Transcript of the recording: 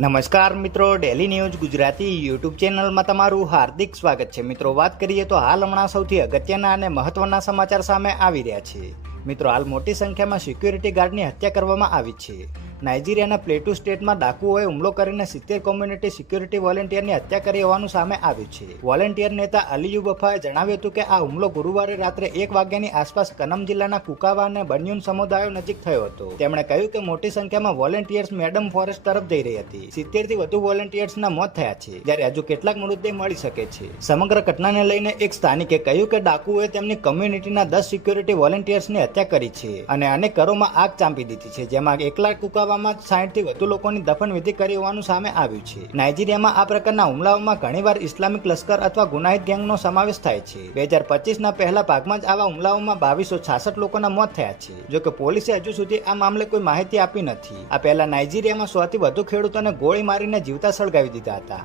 નમસ્કાર મિત્રો daily news Gujarati YouTube ચેનલમાં તમારું હાર્દિક સ્વાગત છે. મિત્રો, વાત કરીએ તો હાલ હમણાં સૌથી અગત્યના અને મહત્વના સમાચાર સામે આવી રહ્યા છે. મિત્રો, હાલ મોટી સંખ્યામાં સિક્યુરિટી ગાર્ડની હત્યા કરવામાં આવી છે. નાઇજીરિયાના પ્લેટુ સ્ટેટમાં ડાકુઓએ હુમલો કરીને સિત્તેર કોમ્યુનિટી સિક્યુરિટી વોલેન્ટિયરની હત્યા કરી હોવાનું સામે આવ્યું છે. વોલેન્ટિયર નેતા અલીયુ બફાએ જણાવ્યું હતું કે આ હુમલો ગુરુવારે રાત્રે એક વાગ્યાની આસપાસ કનમ જિલ્લાના કુકાવા અને બન્યુન સમુદાયો નજીક થયો હતો. તેમણે કહ્યું કે મોટી સંખ્યામાં વોલેન્ટિયર્સ મેડમ ફોરેસ્ટ તરફ જઈ રહી હતી. સિત્તેરથી વધુ વોલેન્ટિયર્સના મોત થયા છે, જ્યારે હજુ કેટલાક મૃતદેહ મળી શકે છે. સમગ્ર ઘટનાને લઈને એક સ્થાનિકે કહ્યું કે ડાકુઓએ તેમની કમ્યુનિટીના દસ સિક્યુરિટી વોલેન્ટિયર્સની હત્યા કરી છે અને અનેક ઘરોમાં આગ ચાંપી દીધી છે, જેમાં એકલા કુકાવામાં સાઠથી વધુ લોકોની દફન વિધિ કરી હોવાનું સામે આવ્યું છે. નાઇજીરિયામાં આ પ્રકારના હુમલાઓમાં ઘણીવાર ઇસ્લામિક લશ્કર અથવા ગુનાહિત ગેંગનો સમાવેશ થાય છે. બે હજાર પચીસના પહેલા ભાગમાં જ આવા હુમલાઓમાં બાવીસો છાસઠ લોકોના મોત થયા છે. જો કે પોલીસે હજુ સુધી આ મામલે કોઈ માહિતી આપી નથી. આ પહેલા નાઇજીરિયામાં સો થી વધુ ખેડૂતોને ગોળી મારીને જીવતા સળગાવી દીધા હતા.